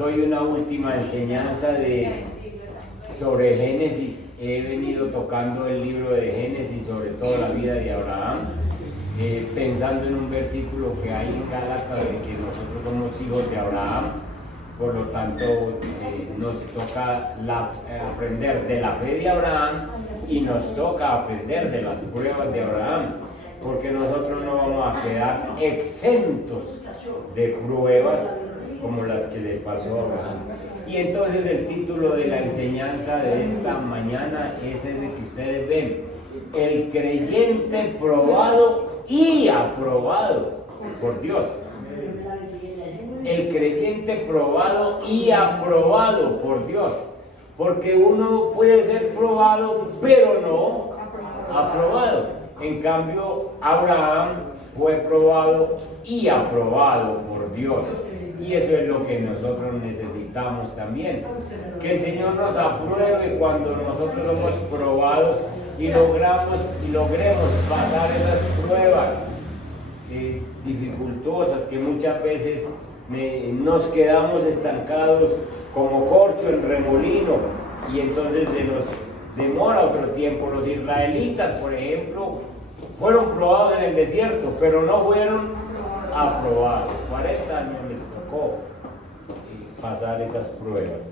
doy una última enseñanza sobre Génesis. He venido tocando el libro de Génesis, sobre todo la vida de Abraham, pensando en un versículo que hay en Gálatas de que nosotros somos hijos de Abraham. Por lo tanto, nos toca aprender de la fe de Abraham y nos toca aprender de las pruebas de Abraham, porque nosotros no vamos a quedar exentos de pruebas como las que le pasó a Abraham. Y entonces el título de la enseñanza de esta mañana es ese que ustedes ven: el creyente probado y aprobado por Dios. El creyente probado y aprobado por Dios, porque uno puede ser probado pero no aprobado. En cambio, Abraham fue probado y aprobado por Dios, y eso es lo que nosotros necesitamos también, que el Señor nos apruebe cuando nosotros somos probados y logremos pasar esas pruebas dificultosas que muchas veces nos quedamos estancados como corcho en remolino, y entonces se nos demora otro tiempo. Los israelitas, por ejemplo, fueron probados en el desierto, pero no fueron aprobados. 40 años les tocó pasar esas pruebas.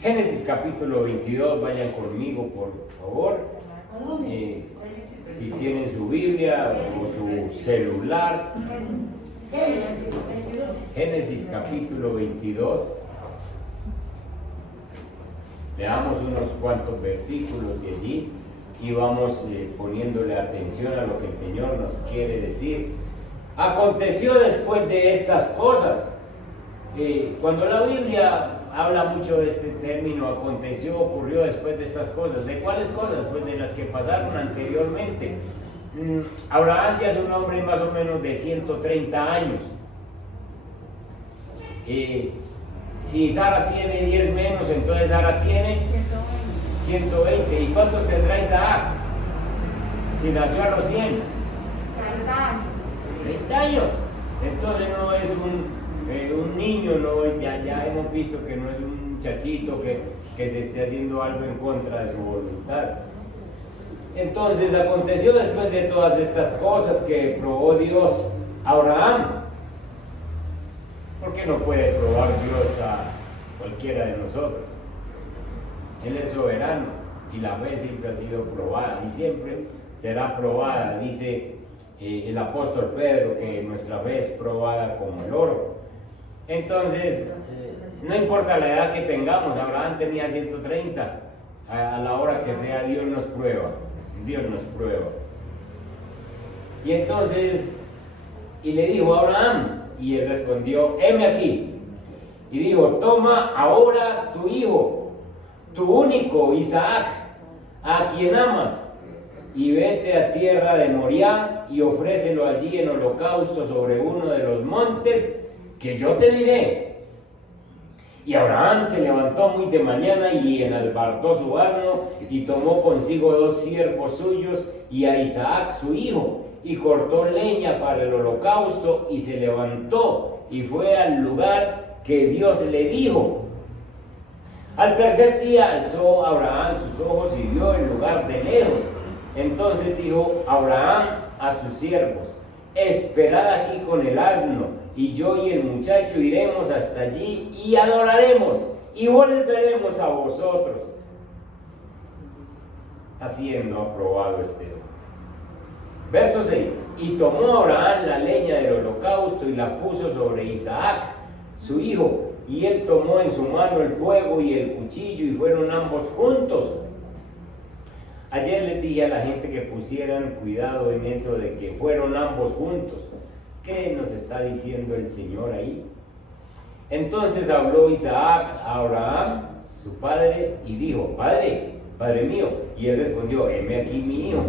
Génesis capítulo 22, vayan conmigo por favor. Si tienen su Biblia o su celular. Génesis capítulo 22. Leamos unos cuantos versículos de allí y vamos poniéndole atención a lo que el Señor nos quiere decir. Aconteció después de estas cosas. Cuando la Biblia habla mucho de este término, aconteció, ocurrió después de estas cosas. ¿De cuáles cosas? Pues de las que pasaron anteriormente. Abraham ya es un hombre más o menos de 130 años. Si Sara tiene 10 menos, entonces Sara tiene 120. ¿Y cuántos tendrá Isaac? Si nació a los 100. 30 años. Entonces no es un niño, no, ya hemos visto que no es un muchachito que se esté haciendo algo en contra de su voluntad. Entonces aconteció después de todas estas cosas que probó Dios a Abraham. ¿Por qué no puede probar Dios a cualquiera de nosotros? Él es soberano y la fe siempre ha sido probada y siempre será probada. Dice el apóstol Pedro que nuestra fe es probada como el oro. Entonces, no importa la edad que tengamos, Abraham tenía 130, a la hora que sea, Dios nos prueba. Dios nos prueba. Y entonces, y le dijo a Abraham, y él respondió: heme aquí. Y dijo: toma ahora tu hijo, tu único Isaac, a quien amas, y vete a tierra de Moriah y ofrécelo allí en holocausto sobre uno de los montes que yo te diré. Y Abraham se levantó muy de mañana y enalbardó su asno y tomó consigo 2 siervos suyos y a Isaac su hijo, y cortó leña para el holocausto y se levantó y fue al lugar que Dios le dijo. Al tercer día alzó Abraham sus ojos y vio el lugar de lejos. Entonces dijo Abraham a sus siervos: esperad aquí con el asno, y yo y el muchacho iremos hasta allí y adoraremos y volveremos a vosotros, haciendo aprobado este hombre. Verso 6: y tomó Abraham la leña del holocausto y la puso sobre Isaac, su hijo, y él tomó en su mano el fuego y el cuchillo, y fueron ambos juntos. Ayer les dije a la gente que pusieran cuidado en eso de que fueron ambos juntos. ¿Qué nos está diciendo el Señor ahí? Entonces habló Isaac a Abraham, su padre, y dijo: Padre mío. Y él respondió: heme aquí mi hijo.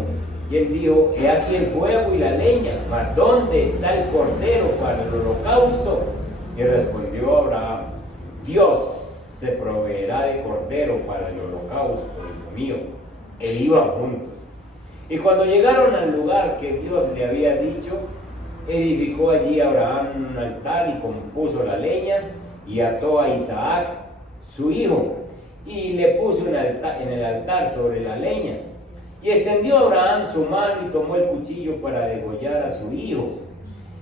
Y él dijo: he aquí el fuego y la leña, mas ¿dónde está el cordero para el holocausto? Y respondió Abraham: Dios se proveerá de cordero para el holocausto, hijo mío. E iban juntos. Y cuando llegaron al lugar que Dios le había dicho, edificó allí Abraham un altar y compuso la leña y ató a Isaac, su hijo, y le puso en el altar sobre la leña. Y extendió Abraham su mano y tomó el cuchillo para degollar a su hijo.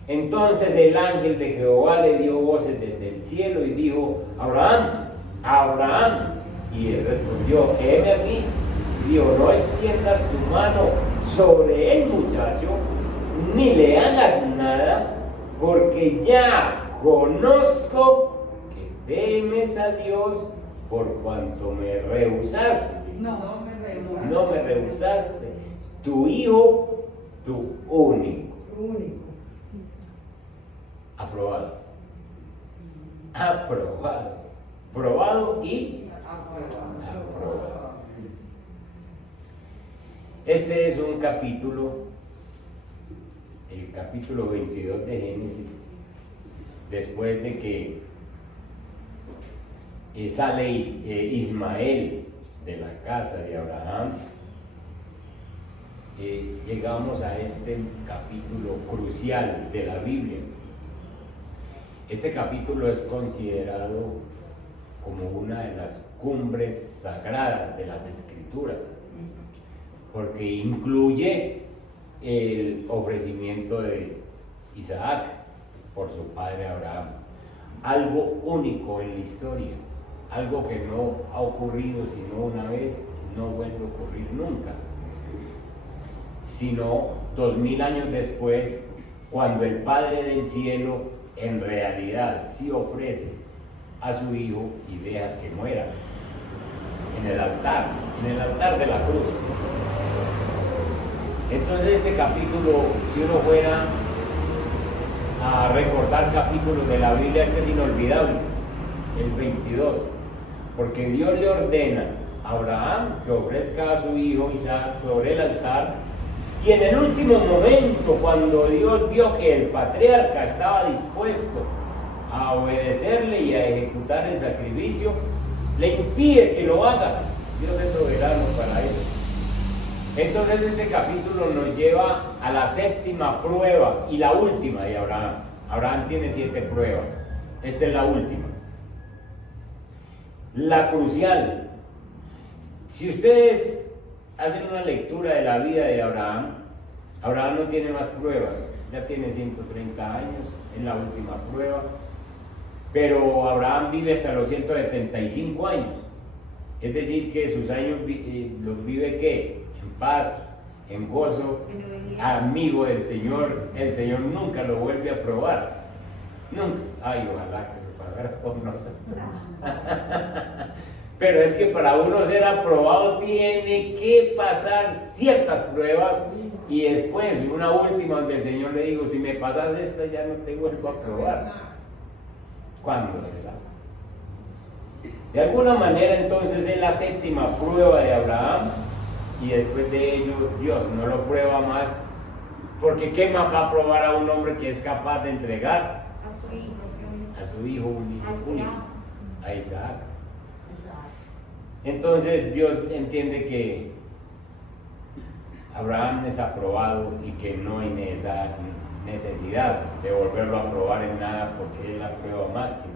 Entonces el ángel de Jehová le dio voces desde el cielo y dijo: Abraham, Abraham. Y él respondió: heme aquí. Y dijo: no extiendas tu mano sobre el muchacho, ni le hagas nada, porque ya conozco que temes a Dios por cuanto me rehusaste. No me rehusaste. Tu hijo, tu único. Aprobado. Aprobado. Probado y aprobado. Este es un capítulo, el capítulo 22 de Génesis, después de que sale Ismael de la casa de Abraham. Llegamos a este capítulo crucial de la Biblia. Este capítulo es considerado como una de las cumbres sagradas de las Escrituras, porque incluye el ofrecimiento de Isaac por su padre Abraham, algo único en la historia, algo que no ha ocurrido sino una vez, no vuelve a ocurrir nunca, sino 2000 años después, cuando el Padre del Cielo en realidad sí ofrece a su hijo y deja que muera en el altar de la cruz. Entonces este capítulo, si uno fuera a recordar capítulos de la Biblia, este es inolvidable, el 22, porque Dios le ordena a Abraham que ofrezca a su hijo Isaac sobre el altar, y en el último momento, cuando Dios vio que el patriarca estaba dispuesto a obedecerle y a ejecutar el sacrificio, le impide que lo haga. Dios es soberano para eso. Entonces este capítulo nos lleva a la séptima prueba y la última de Abraham. Abraham tiene 7 pruebas, esta es la última, la crucial. Si ustedes hacen una lectura de la vida de Abraham, Abraham no tiene más pruebas, ya tiene 130 años, es la última prueba, pero Abraham vive hasta los 175 años, es decir que sus años los vive ¿qué? En paz, en gozo, amigo del Señor. El Señor nunca lo vuelve a probar, nunca. Ay, ojalá que se pagara por nosotros. Pero es que para uno ser aprobado tiene que pasar ciertas pruebas, y después una última donde el Señor le dijo: si me pasas esta ya no te vuelvo a probar. ¿Cuándo será? De alguna manera entonces es la séptima prueba de Abraham, y después de ello Dios no lo prueba más, porque ¿qué más va a probar a un hombre que es capaz de entregar a su hijo único, a Isaac? Entonces Dios entiende que Abraham es aprobado y que no hay necesidad de volverlo a probar en nada, porque es la prueba máxima.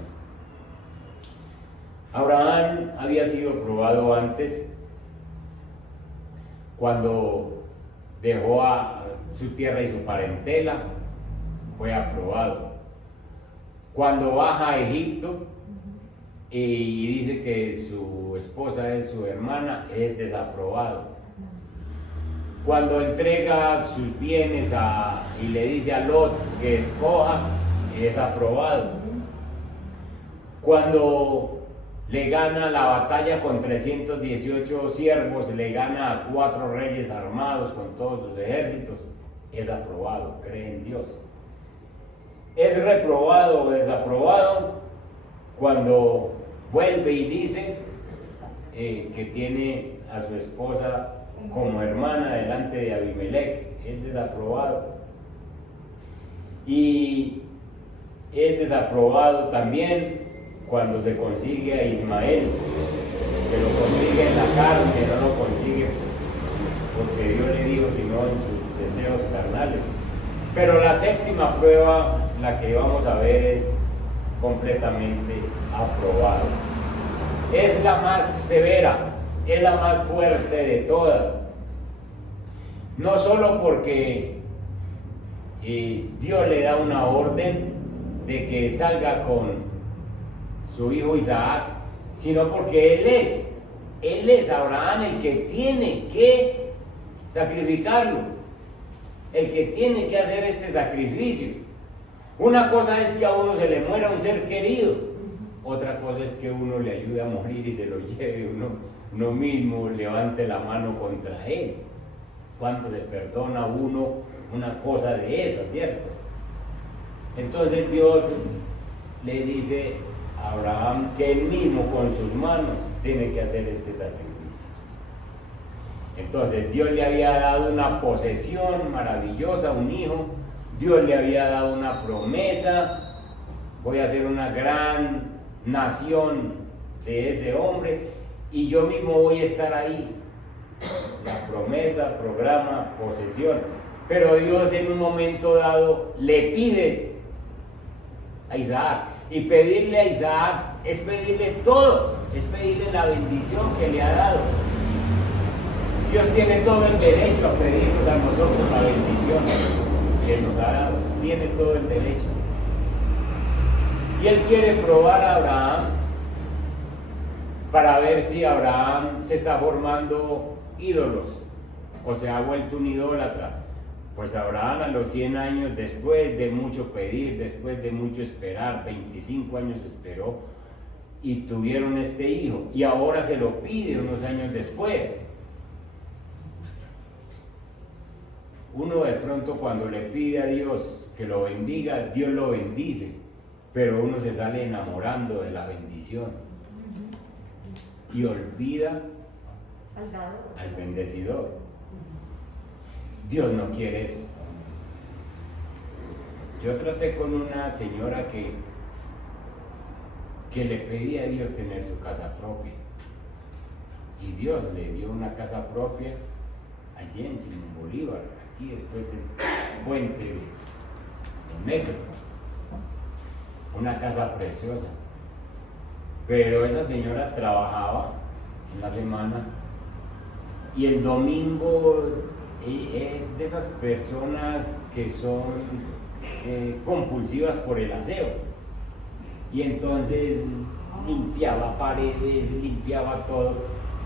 Abraham había sido probado antes, cuando dejó a su tierra y su parentela, fue aprobado. Cuando baja a Egipto y dice que su esposa es su hermana, es desaprobado. Cuando entrega sus bienes y le dice a Lot que escoja, es aprobado. Cuando le gana la batalla con 318 siervos, le gana a 4 reyes armados con todos sus ejércitos, es aprobado, cree en Dios. Es reprobado o desaprobado cuando vuelve y dice que tiene a su esposa como hermana delante de Abimelech, es desaprobado. Y es desaprobado también cuando se consigue a Ismael, que lo consigue en la carne, no lo consigue porque Dios le dijo, sino en sus deseos carnales. Pero la séptima prueba, la que vamos a ver, es completamente aprobado. Es la más severa, es la más fuerte de todas. No solo porque Dios le da una orden de que salga con su hijo Isaac, sino porque Él es Abraham el que tiene que sacrificarlo, el que tiene que hacer este sacrificio. Una cosa es que a uno se le muera un ser querido, otra cosa es que uno le ayude a morir y se lo lleve uno mismo, levante la mano contra él. ¿Cuánto se perdona uno una cosa de esa, cierto? Entonces Dios le dice a Abraham que él mismo con sus manos tiene que hacer este sacrificio. Entonces Dios le había dado una posesión maravillosa, un hijo. Dios le había dado una promesa: voy a hacer una gran nación de ese hombre y yo mismo voy a estar ahí. La promesa, programa, posesión. Pero Dios en un momento dado le pide a Isaac, y pedirle a Isaac es pedirle todo, es pedirle la bendición que le ha dado. Dios tiene todo el derecho a pedirnos a nosotros la bendición que nos ha dado, tiene todo el derecho. Y Él quiere probar a Abraham para ver si Abraham se está formando ídolos o se ha vuelto un idólatra. Pues Abraham, a los 100 años, después de mucho pedir, después de mucho esperar, 25 años esperó y tuvieron este hijo, y ahora se lo pide unos años después. Uno de pronto, cuando le pide a Dios que lo bendiga, Dios lo bendice, pero uno se sale enamorando de la bendición y olvida al bendecidor. Dios no quiere eso. Yo traté con una señora que le pedía a Dios tener su casa propia, y Dios le dio una casa propia allí en Simón Bolívar, aquí después del puente de Metro. Una casa preciosa, pero esa señora trabajaba en la semana y el domingo es de esas personas que son compulsivas por el aseo, y entonces limpiaba paredes, limpiaba todo.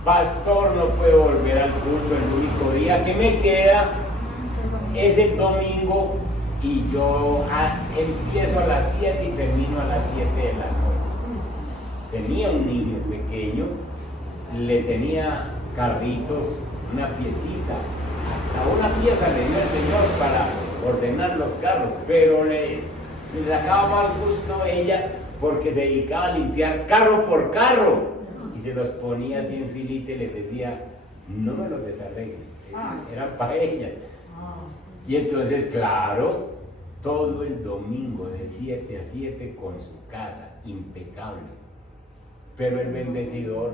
Pastor, no puedo volver al culto, el único día que me queda es el domingo, y yo empiezo a las 7 y termino a las 7 de la noche. Tenía un niño pequeño, le tenía carritos, una piecita, hasta una pieza le dio el Señor para ordenar los carros, pero se sacaba más gusto ella porque se dedicaba a limpiar carro por carro y se los ponía así en filita y les decía: no me los desarreglen, eran para ella. Y entonces, claro, todo el domingo de 7 a 7 con su casa impecable, pero el bendecidor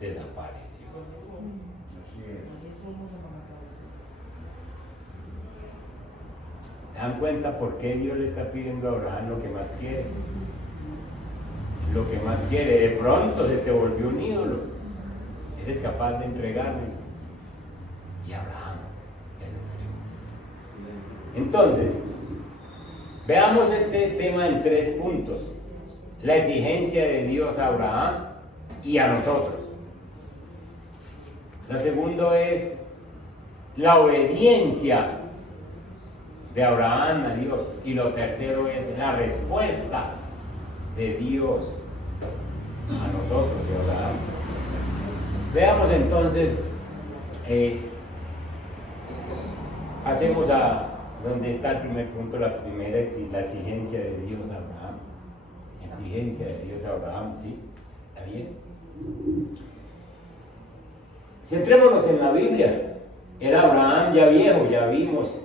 desapareció. ¿Se dan cuenta por qué Dios le está pidiendo a Abraham lo que más quiere? Lo que más quiere. De pronto se te volvió un ídolo, eres capaz de entregarle, y Abraham se lo entregó. Entonces, veamos este tema en 3 puntos: la exigencia de Dios a Abraham y a nosotros. La segunda es la obediencia de Abraham a Dios, y lo tercero es la respuesta de Dios a nosotros, de Abraham. Veamos entonces, pasemos a donde está el primer punto, la exigencia de Dios a Abraham. Exigencia de Dios a Abraham, ¿sí? ¿Está bien? Centrémonos en la Biblia. Era Abraham ya viejo, ya vimos,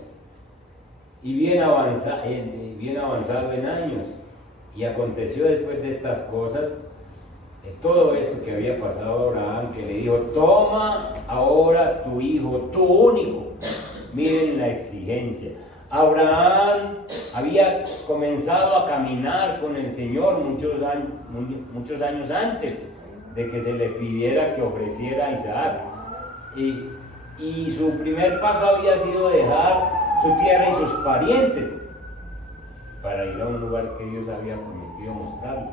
y bien avanzado en años. Y aconteció después de estas cosas, de todo esto que había pasado a Abraham, que le dijo: toma ahora tu hijo, tu único. Miren la exigencia. Abraham había comenzado a caminar con el Señor muchos años antes de que se le pidiera que ofreciera a Isaac. Y su primer paso había sido dejar su tierra y sus parientes para ir a un lugar que Dios había prometido mostrarle.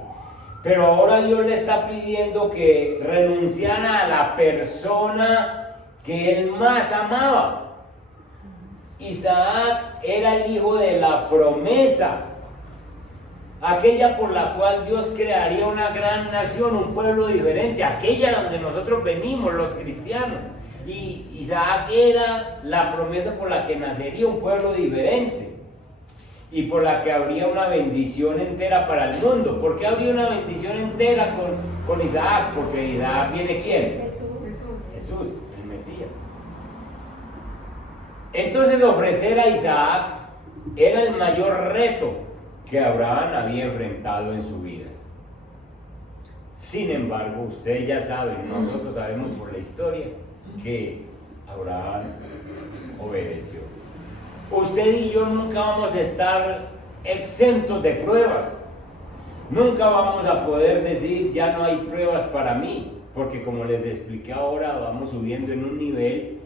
Pero ahora Dios le está pidiendo que renunciara a la persona que él más amaba. Isaac era el hijo de la promesa, aquella por la cual Dios crearía una gran nación, un pueblo diferente, aquella donde nosotros venimos los cristianos. Y Isaac era la promesa por la que nacería un pueblo diferente y por la que habría una bendición entera para el mundo. ¿Por qué habría una bendición entera con Isaac? Porque de Isaac viene ¿quién? Jesús, el Mesías. Entonces ofrecer a Isaac era el mayor reto que Abraham había enfrentado en su vida. Sin embargo, ustedes ya saben, nosotros sabemos por la historia que Abraham obedeció. Usted y yo nunca vamos a estar exentos de pruebas. Nunca vamos a poder decir ya no hay pruebas para mí, porque como les expliqué ahora, vamos subiendo en un nivel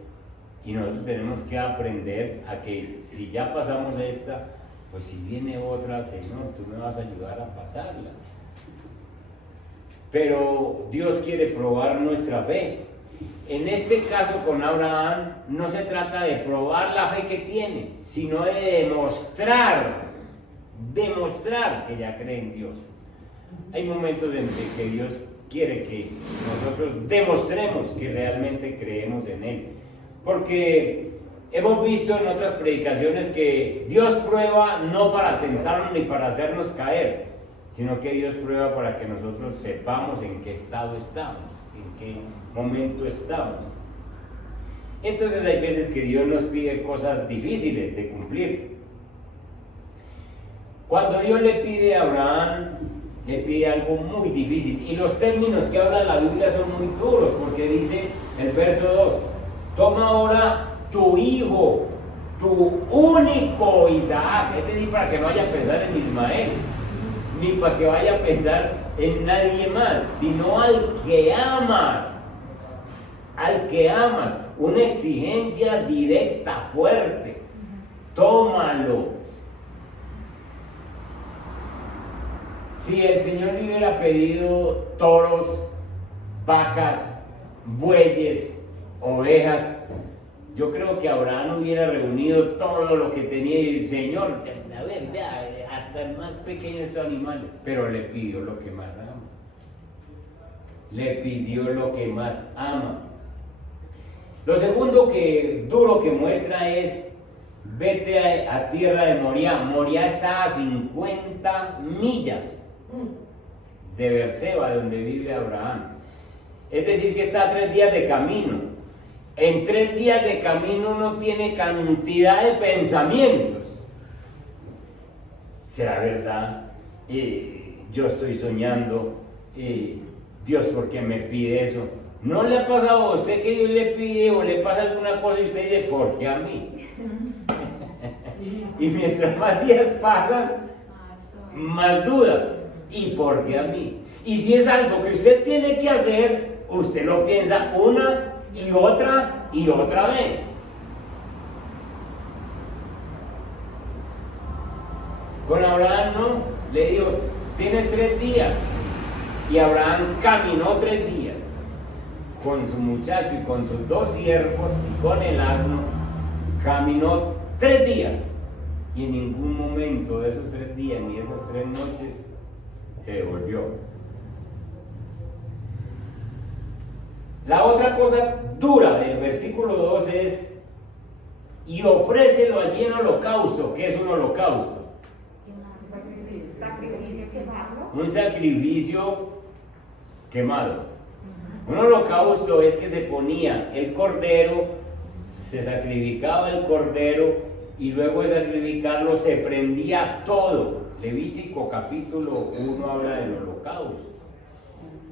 y nosotros tenemos que aprender a que si ya pasamos esta, pues si viene otra, Señor, tú me vas a ayudar a pasarla. Pero Dios quiere probar nuestra fe. En este caso con Abraham no se trata de probar la fe que tiene, sino de demostrar que ya cree en Dios. Hay momentos en que Dios quiere que nosotros demostremos que realmente creemos en Él. Porque hemos visto en otras predicaciones que Dios prueba no para tentarnos ni para hacernos caer, sino que Dios prueba para que nosotros sepamos en qué estado estamos, en qué momento estamos. Entonces hay veces que Dios nos pide cosas difíciles de cumplir. Cuando Dios le pide a Abraham, le pide algo muy difícil, y los términos que habla la Biblia son muy duros, porque dice el verso 2: toma ahora tu hijo, tu único Isaac, es decir, para que no vaya a pensar en Ismael, ni para que vaya a pensar en nadie más, sino al que amas, una exigencia directa, fuerte, tómalo. Si el Señor le hubiera pedido toros, vacas, bueyes, ovejas, yo creo que Abraham hubiera reunido todo lo que tenía y dicho: Señor, a ver, vea, hasta el más pequeño de estos animales, pero le pidió lo que más ama. Le pidió lo que más ama. Lo segundo duro que muestra es: vete a tierra de Moría. Moría está a 50 millas de Beerseba, donde vive Abraham. Es decir, que está a 3 días de camino. En 3 días de camino uno tiene cantidad de pensamientos. ¿Será verdad? Yo estoy soñando. Dios, ¿por qué me pide eso? ¿No le ha pasado a usted que Dios le pide o le pasa alguna cosa y usted dice: ¿por qué a mí? Y mientras más días pasan, más duda. ¿Y por qué a mí? Y si es algo que usted tiene que hacer, usted lo piensa una y otra vez. Con Abraham no, le digo: tienes 3 días. Y Abraham caminó 3 días con su muchacho y con sus 2 siervos y con el asno. Caminó 3 días y en ningún momento de esos 3 días ni esas 3 noches se devolvió. La otra cosa dura del versículo 2 es: y ofrécelo allí en holocausto. ¿Qué es un holocausto? Un sacrificio quemado. Un holocausto es que se ponía el cordero, se sacrificaba el cordero y luego de sacrificarlo se prendía todo. Levítico capítulo 1 habla del holocausto.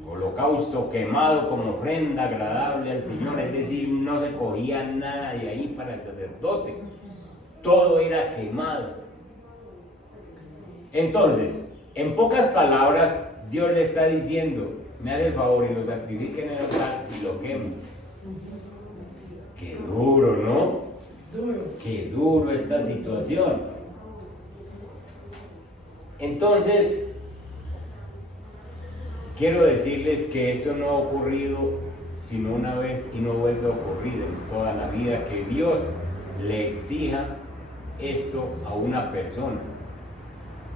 Holocausto quemado como ofrenda agradable al Señor, es decir, no se cogía nada de ahí para el sacerdote, todo era quemado. Entonces, en pocas palabras, Dios le está diciendo, me hace el favor y lo sacrifiquen en el altar y lo quemen. Qué duro, ¿no? Qué duro esta situación. Entonces, quiero decirles que esto no ha ocurrido sino una vez y no vuelve a ocurrir en toda la vida, que Dios le exija esto a una persona.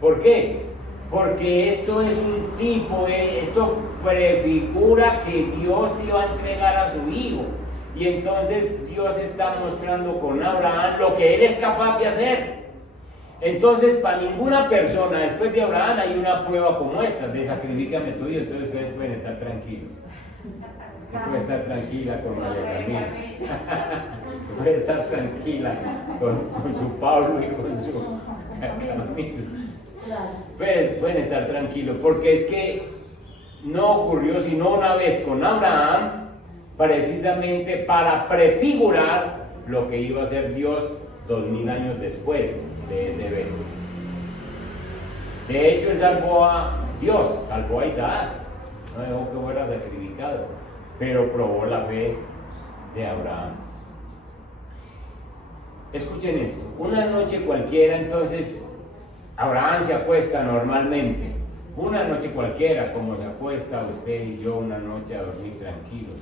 ¿Por qué? Porque esto es un tipo, esto prefigura que Dios iba a entregar a su hijo. Y entonces Dios está mostrando con Abraham lo que él es capaz de hacer. Entonces, para ninguna persona, después de Abraham, hay una prueba como esta, de sacrifícame tu hijo. Entonces ustedes pueden estar tranquilos. Usted puede estar tranquila con María Camila. Puede estar tranquila con su Pablo y con su Camilo. Pues pueden estar tranquilos, porque es que no ocurrió sino una vez con Abraham, precisamente para prefigurar lo que iba a hacer Dios 2000 años después de ese evento. De hecho, él salvó a Isaac, no dejó que fuera sacrificado, pero probó la fe de Abraham. Escuchen esto, una noche cualquiera, entonces Abraham se acuesta normalmente, una noche cualquiera, como se acuesta usted y yo una noche a dormir tranquilos.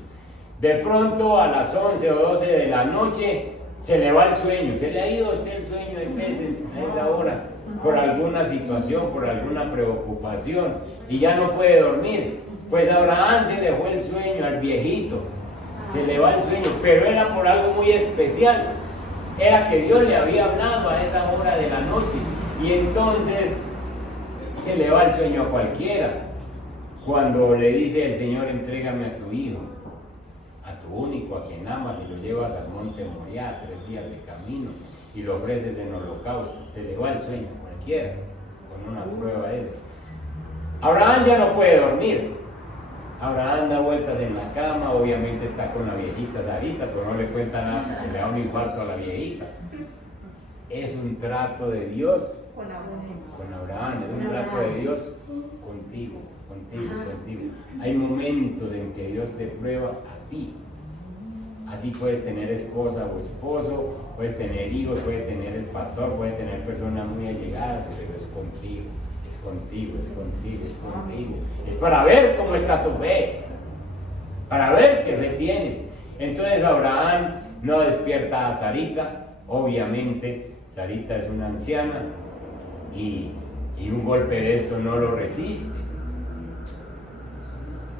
De pronto a las 11 o 12 de la noche se le va el sueño, se le ha ido a usted el sueño de veces a esa hora, por alguna situación, por alguna preocupación, y ya no puede dormir. Pues a Abraham se le fue el sueño, al viejito, se le va el sueño, pero era por algo muy especial, era que Dios le había hablado a esa hora de la noche. Y entonces se le va el sueño a cualquiera cuando le dice el Señor, entrégame a tu hijo, a tu único, a quien amas, y lo llevas al monte Moriah, 3 días de camino, y lo ofreces en holocausto. Se le va el sueño a cualquiera con una prueba de eso. Abraham ya no puede dormir. Abraham da vueltas en la cama, obviamente está con la viejita Sarita, pero no le cuenta nada, le da un infarto a la viejita. Es un trato de Dios con Abraham, es un trato de Dios contigo. Hay momentos en que Dios te prueba a ti. Así puedes tener esposa o esposo, puedes tener hijos, puedes tener el pastor, puedes tener personas muy allegadas, pero es contigo. Es para ver cómo está tu fe, para ver qué fe tienes. Entonces Abraham no despierta a Sarita, obviamente Sarita es una anciana y un golpe de esto no lo resiste.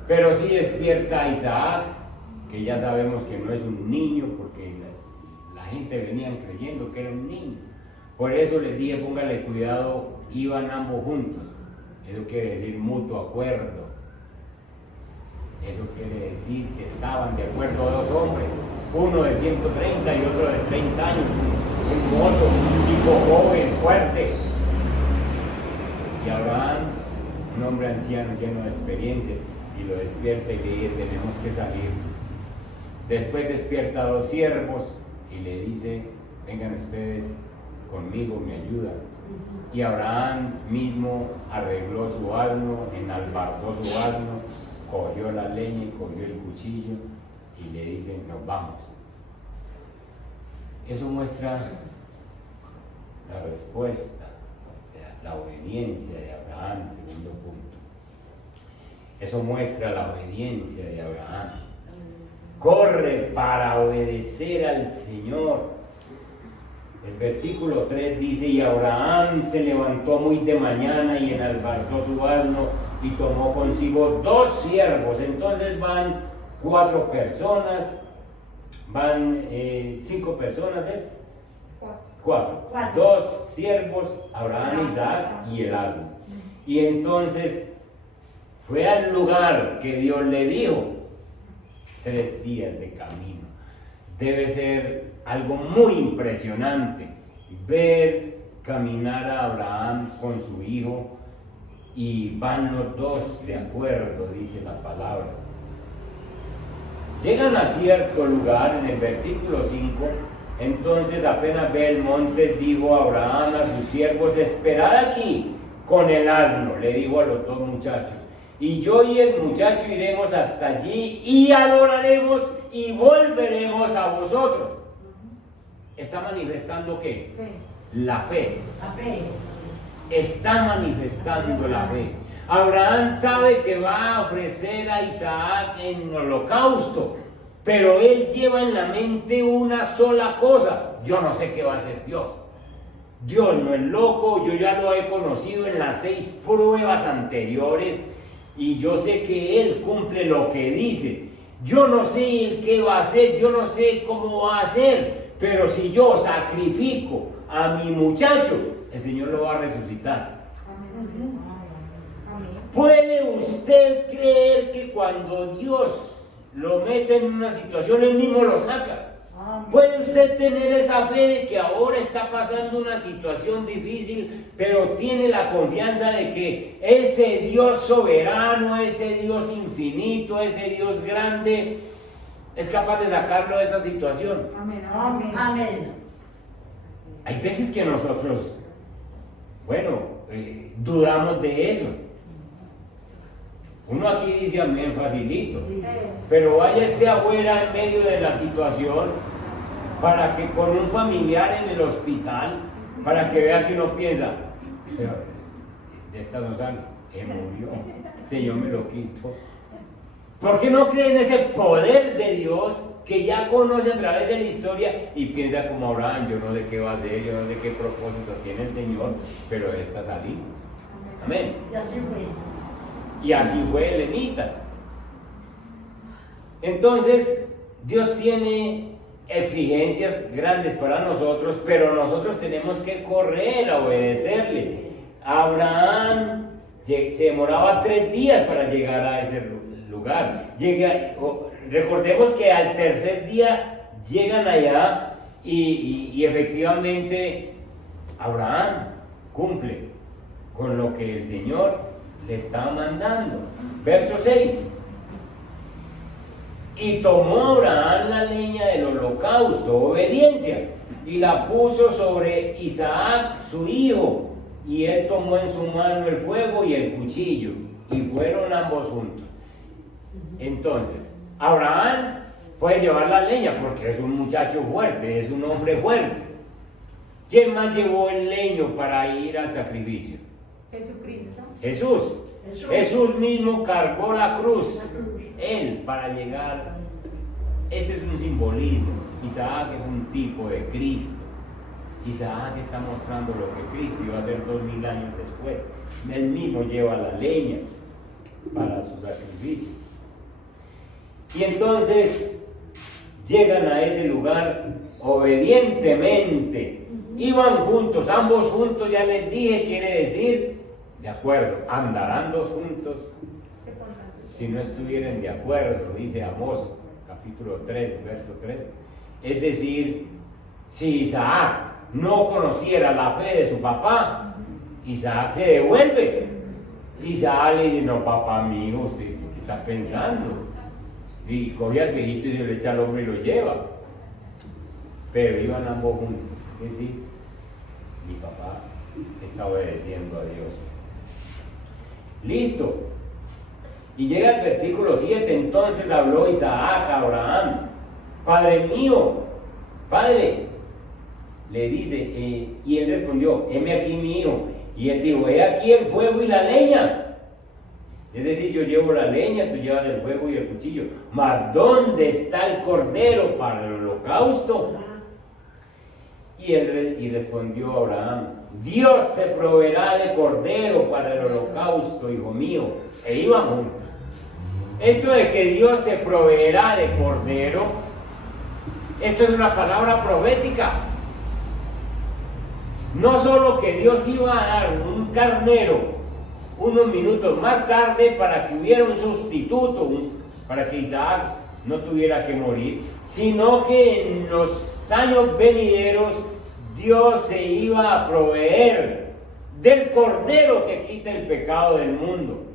Pero sí despierta a Isaac, que ya sabemos que no es un niño, porque la gente venían creyendo que era un niño. Por eso les dije, póngale cuidado, iban ambos juntos. Eso quiere decir mutuo acuerdo. Eso quiere decir que estaban de acuerdo dos hombres, uno de 130 y otro de 30 años, un mozo, un tipo joven, fuerte. Y Abraham, un hombre anciano lleno de experiencia, y lo despierta y le dice, tenemos que salir. Después despierta a 2 siervos y le dice, vengan ustedes conmigo, me ayudan. Y Abraham mismo arregló su asno, enalbardó su asno, cogió la leña y cogió el cuchillo y le dice, nos vamos. Eso muestra la respuesta, la obediencia de Abraham, segundo punto. Eso muestra la obediencia de Abraham. Corre para obedecer al Señor. El versículo 3 dice, y Abraham se levantó muy de mañana y enalbardó su asno y tomó consigo 2 siervos. Entonces van 4 personas, van 5 personas, ¿es? 4. 2 siervos, Abraham, Isaac y el asno. Y entonces fue al lugar que Dios le dijo, 3 días de camino. Debe ser algo muy impresionante ver caminar a Abraham con su hijo y van los 2 de acuerdo, dice la palabra. Llegan a cierto lugar, en el versículo 5, Entonces apenas ve el monte, dijo Abraham a sus siervos: esperad aquí con el asno, le dijo a los dos muchachos, y yo y el muchacho iremos hasta allí y adoraremos y volveremos a vosotros. ¿Está manifestando qué? La fe. La fe. Está manifestando la fe. Abraham sabe que va a ofrecer a Isaac en holocausto, pero él lleva en la mente una sola cosa: yo no sé qué va a hacer Dios. Dios no es loco, yo ya lo he conocido en las 6 pruebas anteriores y yo sé que Él cumple lo que dice. Yo no sé el qué va a hacer, yo no sé cómo va a hacer, pero si yo sacrifico a mi muchacho, el Señor lo va a resucitar. ¿Puede usted creer que cuando Dios lo mete en una situación, Él mismo lo saca? ¿Puede usted tener esa fe de que ahora está pasando una situación difícil, pero tiene la confianza de que ese Dios soberano, ese Dios infinito, ese Dios grande, es capaz de sacarlo de esa situación? Amén. Amén. Amén. Hay veces que nosotros, dudamos de eso. Uno aquí dice amén facilito, pero vaya esté afuera en medio de la situación, para que con un familiar en el hospital, para que vea que uno piensa, pero de esta no sale, murió, Señor me lo quito. ¿Por qué no cree en ese poder de Dios que ya conoce a través de la historia y piensa como Abraham? Yo no sé qué va a hacer, yo no sé qué propósito tiene el Señor, pero esta salimos. Amén. Y así fue. Y así fue Elenita. Entonces, Dios tiene exigencias grandes para nosotros, pero nosotros tenemos que correr a obedecerle. Abraham se demoraba 3 días para llegar a ese lugar. Recordemos que al tercer día llegan allá y efectivamente Abraham cumple con lo que el Señor le estaba mandando. Verso 6. Y tomó Abraham la leña del holocausto, obediencia, y la puso sobre Isaac su hijo, y él tomó en su mano el fuego y el cuchillo, y fueron ambos juntos. Entonces, Abraham puede llevar la leña porque es un muchacho fuerte, es un hombre fuerte. ¿Quién más llevó el leño para ir al sacrificio? Jesucristo. Jesús. Jesús mismo cargó la cruz, Él, para llegar. Este es un simbolismo. Isaac es un tipo de Cristo. Isaac está mostrando lo que Cristo iba a hacer 2000 años después. Él mismo lleva la leña para su sacrificio. Y entonces llegan a ese lugar obedientemente. Iban juntos, ambos juntos, ya les dije, quiere decir, de acuerdo, andarán dos juntos si no estuvieran de acuerdo, dice Amós, capítulo 3, verso 3. Es decir, si Isaac no conociera la fe de su papá, Isaac se devuelve. Isaac le dice: no, papá mío, ¿usted qué está pensando? Y coge al viejito y se le echa al hombro y lo lleva. Pero iban ambos juntos. Es decir, mi papá está obedeciendo a Dios. Listo. Y llega el versículo 7. Entonces habló Isaac a Abraham: Padre mío, Padre. Le dice, y él respondió: heme aquí, mi hijo. Y él dijo: he aquí el fuego y la leña. Es decir, yo llevo la leña, tú llevas el fuego y el cuchillo. Mas ¿dónde está el cordero para el holocausto? Y respondió Abraham: Dios se proveerá de cordero para el holocausto, hijo mío. E iban juntos. Esto de que Dios se proveerá de cordero, esto es una palabra profética. No solo que Dios iba a dar un carnero unos minutos más tarde para que hubiera un sustituto, para que Isaac no tuviera que morir, sino que en los años venideros Dios se iba a proveer del cordero que quita el pecado del mundo.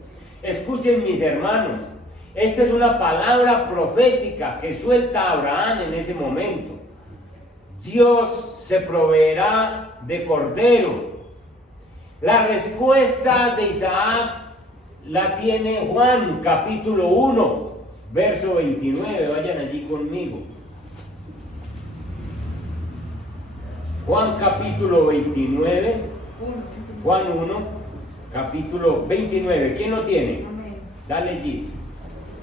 Escuchen, mis hermanos, esta es una palabra profética que suelta Abraham en ese momento. Dios se proveerá de cordero. La respuesta de Isaac la tiene Juan capítulo 1, verso 29. Vayan allí conmigo. Juan capítulo 29. Juan 1, capítulo 29. ¿Quién lo tiene? Amén. Dale, Gis.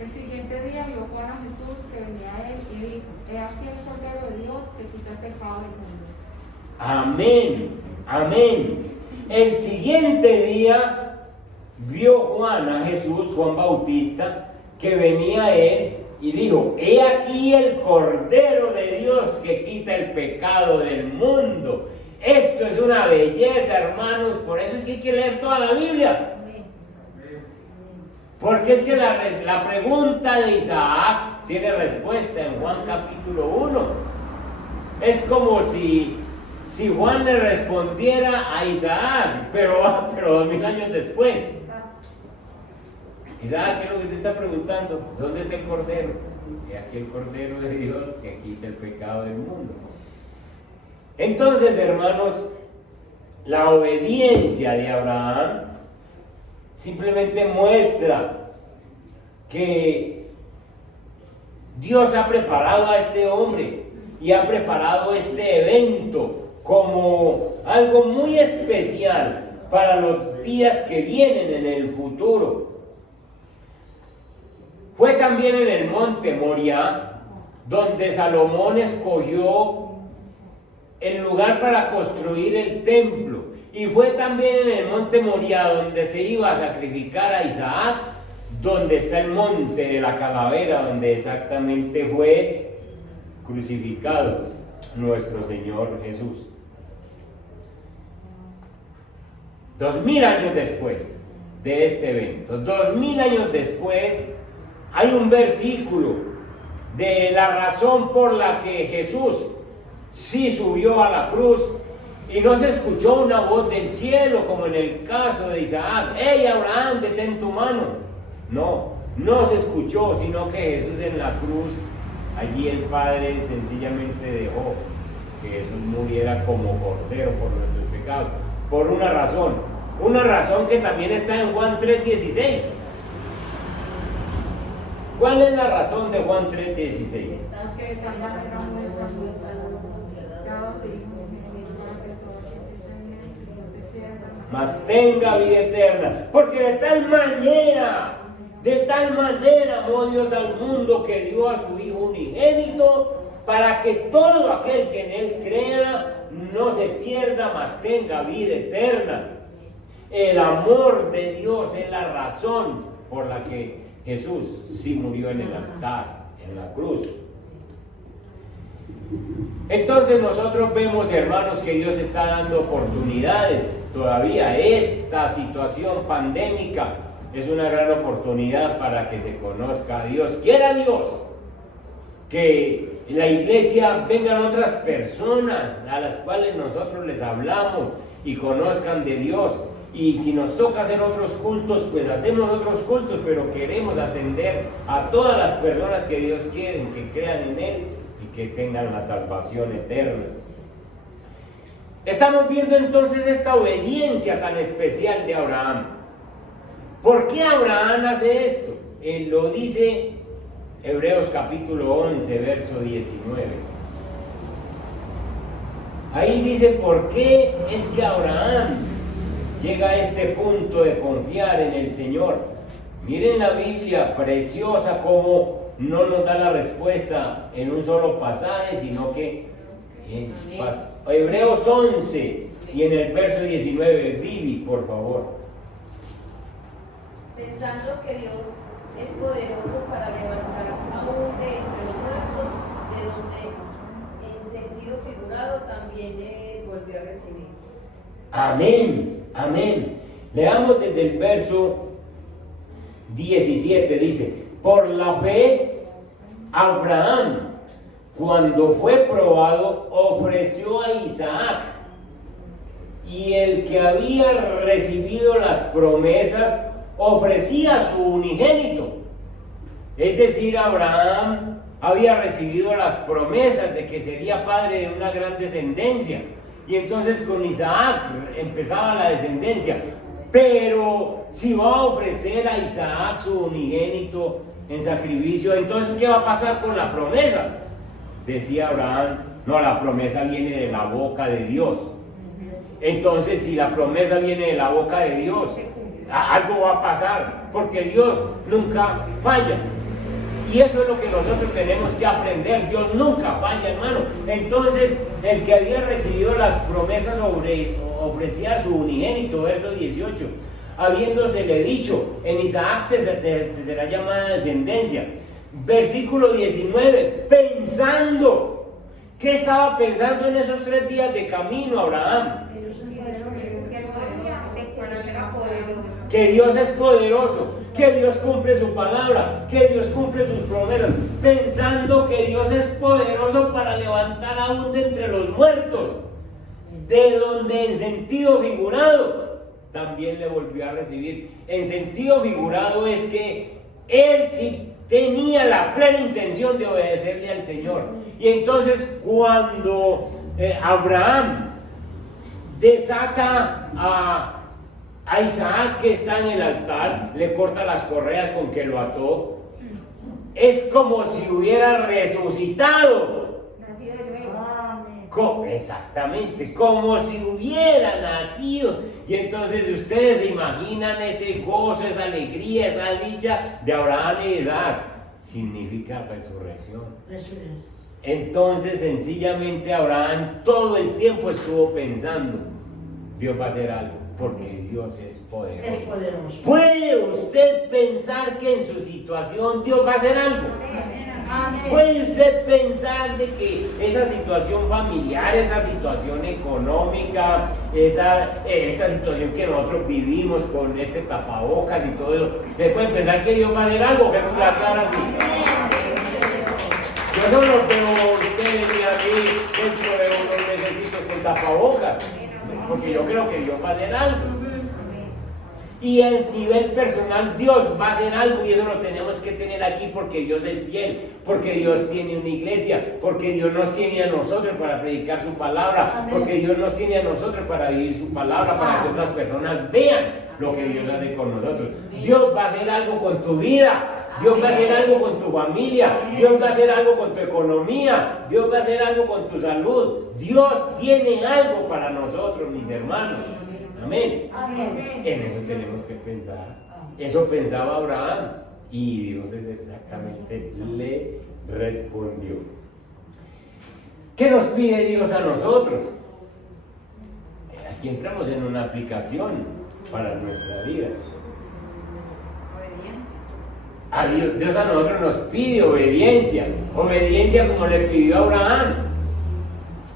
El siguiente día vio Juan a Jesús que venía a él y dijo: He aquí el Cordero de Dios que quita el pecado del mundo. Amén, amén. El siguiente día vio Juan a Jesús, Juan Bautista, que venía a él y dijo: He aquí el Cordero de Dios que quita el pecado del mundo. Esto es una belleza, hermanos, por eso es que hay que leer toda la Biblia. Porque es que la pregunta de Isaac tiene respuesta en Juan capítulo 1. Es como si Juan le respondiera a Isaac, pero 2000 años después. Isaac, ¿qué es lo que te está preguntando? ¿Dónde está el Cordero? Y aquí el Cordero de Dios que quita el pecado del mundo. Entonces, hermanos, la obediencia de Abraham simplemente muestra que Dios ha preparado a este hombre y ha preparado este evento como algo muy especial para los días que vienen en el futuro. Fue también en el monte Moriah donde Salomón escogió el lugar para construir el templo. Y fue también en el monte Moriah donde se iba a sacrificar a Isaac, donde está el monte de la calavera, donde exactamente fue crucificado nuestro Señor Jesús. 2000 años después de este evento, 2000 años después, hay un versículo de la razón por la que Jesús sí subió a la cruz y no se escuchó una voz del cielo como en el caso de Isaac: ¡Hey, Abraham, detén tu mano! No se escuchó, sino que Jesús en la cruz, allí el Padre sencillamente dejó que Jesús muriera como cordero por nuestros pecados, por una razón que también está en Juan 3:16. ¿Cuál es la razón de Juan 3:16? Mas tenga vida eterna, porque de tal manera amó Dios al mundo que dio a su Hijo unigénito, para que todo aquel que en él crea no se pierda, mas tenga vida eterna. El amor de Dios es la razón por la que Jesús sí murió en el altar, en la cruz. Entonces nosotros vemos, hermanos, que Dios está dando oportunidades todavía. Esta situación pandémica es una gran oportunidad para que se conozca a Dios. Quiera Dios que en la iglesia vengan otras personas a las cuales nosotros les hablamos y conozcan de Dios. Y si nos toca hacer otros cultos, pues hacemos otros cultos, pero queremos atender a todas las personas que Dios quiere, que crean en Él y que tengan la salvación eterna. Estamos viendo entonces esta obediencia tan especial de Abraham. ¿Por qué Abraham hace esto? Él lo dice Hebreos capítulo 11, verso 19. Ahí dice por qué es que Abraham llega a este punto de confiar en el Señor. Miren la Biblia preciosa como no nos da la respuesta en un solo pasaje, sino que en Hebreos 11 y en el verso 19, Vivi, por favor. Pensando que Dios es poderoso para levantar aún de entre los muertos, de donde en sentido figurado también le volvió a recibir. Amén, amén. Leamos desde el verso 17, dice: por la fe, Abraham, cuando fue probado, ofreció a Isaac, y el que había recibido las promesas ofrecía a su unigénito. Es decir, Abraham había recibido las promesas de que sería padre de una gran descendencia. Y entonces con Isaac empezaba la descendencia. Pero si va a ofrecer a Isaac su unigénito en sacrificio, entonces ¿qué va a pasar con la promesa? Decía Abraham, no, la promesa viene de la boca de Dios. Entonces si la promesa viene de la boca de Dios, algo va a pasar, porque Dios nunca falla. Y eso es lo que nosotros tenemos que aprender. Dios nunca falla, hermano. Entonces, el que había recibido las promesas ofrecía su unigénito, verso 18. Habiéndosele dicho, en Isaac te será llamada descendencia. Versículo 19, pensando. ¿Qué estaba pensando en esos 3 días de camino Abraham? Que Dios es poderoso, que Dios cumple su palabra, que Dios cumple sus promesas, pensando que Dios es poderoso para levantar aún de entre los muertos, de donde en sentido figurado también le volvió a recibir. En sentido figurado es que él sí tenía la plena intención de obedecerle al Señor. Y entonces cuando Abraham desata a Isaac, que está en el altar, le corta las correas con que lo ató, es como si hubiera resucitado. Exactamente, como si hubiera nacido. Y entonces ustedes se imaginan ese gozo, esa alegría, esa dicha de Abraham y Isaac. Significa resurrección. Entonces sencillamente Abraham todo el tiempo estuvo pensando, Dios va a hacer algo, porque Dios es poderoso. ¿Puede usted pensar que en su situación Dios va a hacer algo? ¿Puede usted pensar de que esa situación familiar, esa situación económica, esta situación que nosotros vivimos con este tapabocas y todo eso, ¿usted puede pensar que Dios va a hacer algo? ¿Qué nos va a quedar así? Yo no los veo a ustedes y a mí dentro de unos necesitos con tapabocas, porque yo creo que Dios va a hacer algo. Y a nivel personal Dios va a hacer algo, y eso lo tenemos que tener aquí, porque Dios es fiel, porque Dios tiene una iglesia, porque Dios nos tiene a nosotros para predicar su palabra, porque Dios nos tiene a nosotros para vivir su palabra, para que otras personas vean lo que Dios hace con nosotros. Dios va a hacer algo con tu vida. Dios va a hacer algo con tu familia, Dios va a hacer algo con tu economía, Dios va a hacer algo con tu salud. Dios tiene algo para nosotros, mis hermanos. Amén. En eso tenemos que pensar. Eso pensaba Abraham y Dios exactamente le respondió. ¿Qué nos pide Dios a nosotros? Aquí entramos en una aplicación para nuestra vida. A Dios a nosotros nos pide obediencia como le pidió a Abraham.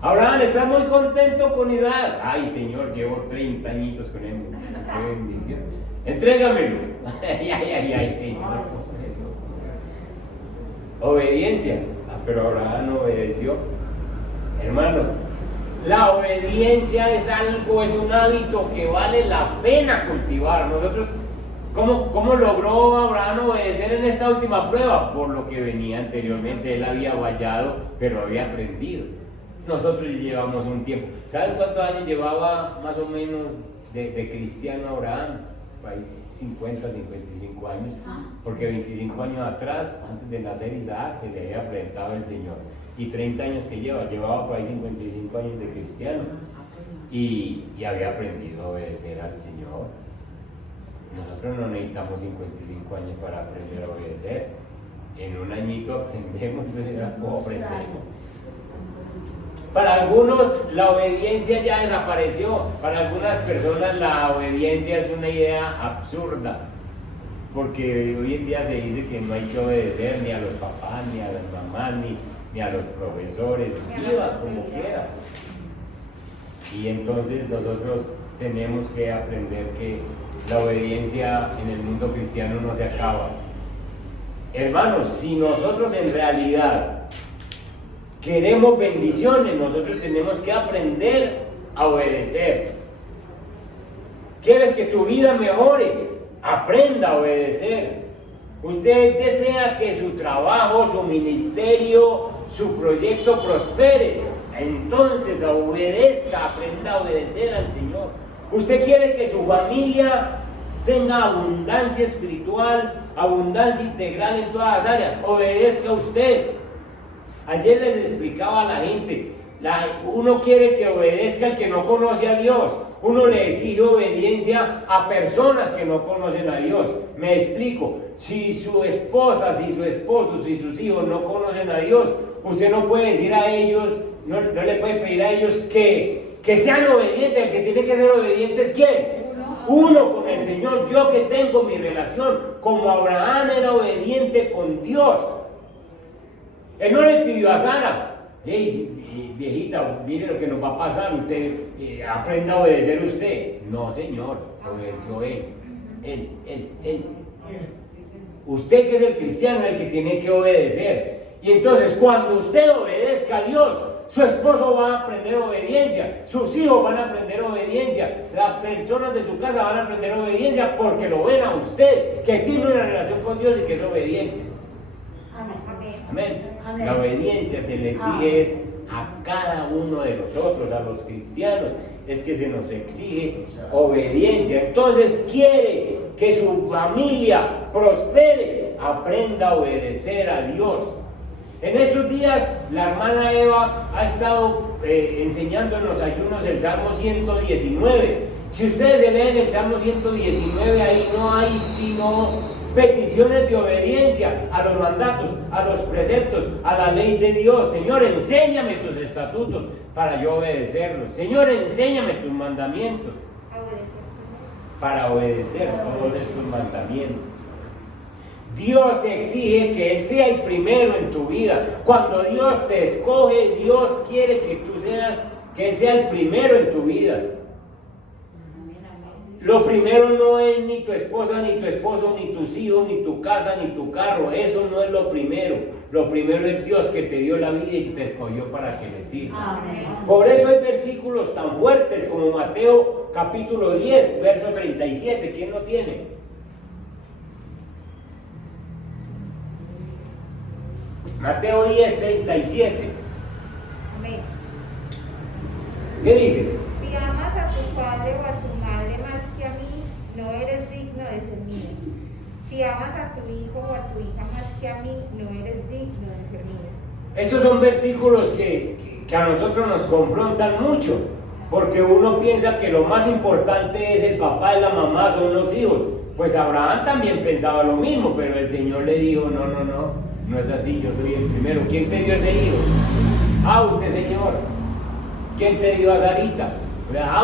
Abraham está muy contento con Isaac. Ay, Señor, llevo 30 añitos con él. Qué bendición. Entrégamelo. Ay, Señor. Obediencia. Pero Abraham no obedeció. Hermanos, la obediencia es algo, es un hábito que vale la pena cultivar. Nosotros, ¿cómo logró Abraham obedecer en esta última prueba? Por lo que venía anteriormente. Él había fallado, pero había aprendido. Nosotros llevamos un tiempo. ¿Saben cuántos años llevaba más o menos de cristiano Abraham? 50, 55 años. Porque 25 años atrás, antes de nacer Isaac, se le había presentado el Señor. Y 30 años que llevaba por ahí 55 años de cristiano. Y había aprendido a obedecer al Señor. Nosotros no necesitamos 55 años para aprender a obedecer. En un añito aprendemos o aprendemos. Para algunos la obediencia ya desapareció. Para algunas personas la obediencia es una idea absurda. Porque hoy en día se dice que no hay que obedecer ni a los papás, ni a las mamás, ni a los profesores. Viva como quiera. Y entonces nosotros tenemos que aprender que la obediencia en el mundo cristiano no se acaba. Hermanos, si nosotros en realidad queremos bendiciones, nosotros tenemos que aprender a obedecer. ¿Quieres que tu vida mejore? Aprenda a obedecer. Usted desea que su trabajo, su ministerio, su proyecto prospere. Entonces obedezca, aprenda a obedecer al Señor. Usted quiere que su familia tenga abundancia espiritual, abundancia integral en todas las áreas. Obedezca usted. Ayer les explicaba a la gente, uno quiere que obedezca al que no conoce a Dios. Uno le exige obediencia a personas que no conocen a Dios. Me explico. Si su esposa, si su esposo, si sus hijos no conocen a Dios, usted no puede decir a ellos, no le puede pedir a ellos que sean obedientes. El que tiene que ser obediente es ¿quién? Uno con el Señor. Yo que tengo mi relación, como Abraham era obediente con Dios. Él no le pidió a Sara, hey, viejita, mire lo que nos va a pasar, usted aprenda a obedecer usted. No, Señor, obedeció él. Usted que es el cristiano es el que tiene que obedecer. Y entonces cuando usted obedezca a Dios, su esposo va a aprender obediencia, sus hijos van a aprender obediencia, las personas de su casa van a aprender obediencia porque lo ven a usted, que tiene una relación con Dios y que es obediente. Amén. Amén. La obediencia se le exige a cada uno de nosotros, a los cristianos, es que se nos exige obediencia. Entonces quiere que su familia prospere, aprenda a obedecer a Dios. En estos días la hermana Eva ha estado enseñando en los ayunos el Salmo 119. Si ustedes leen el Salmo 119, ahí no hay sino peticiones de obediencia a los mandatos, a los preceptos, a la ley de Dios. Señor, enséñame tus estatutos para yo obedecerlos. Señor, enséñame tus mandamientos para obedecer todos estos mandamientos. Dios exige que Él sea el primero en tu vida. Cuando Dios te escoge, Dios quiere que Él sea el primero en tu vida. Lo primero no es ni tu esposa, ni tu esposo, ni tus hijos, ni tu casa, ni tu carro. Eso no es lo primero. Lo primero es Dios que te dio la vida y te escogió para que le sirvas. Amén. Por eso hay versículos tan fuertes como Mateo capítulo 10, verso 37. ¿Quién lo tiene? Mateo 10, 37. Amén. ¿Qué dice? Si amas a tu padre o a tu madre más que a mí, no eres digno de ser mío. Si amas a tu hijo o a tu hija más que a mí, no eres digno de ser mío. Estos son versículos que a nosotros nos confrontan mucho, porque uno piensa que lo más importante es el papá y la mamá, son los hijos. Pues Abraham también pensaba lo mismo, pero el Señor le dijo, no es así, yo soy el primero. ¿Quién te dio ese hijo? Usted, Señor. ¿Quién te dio a Sarita?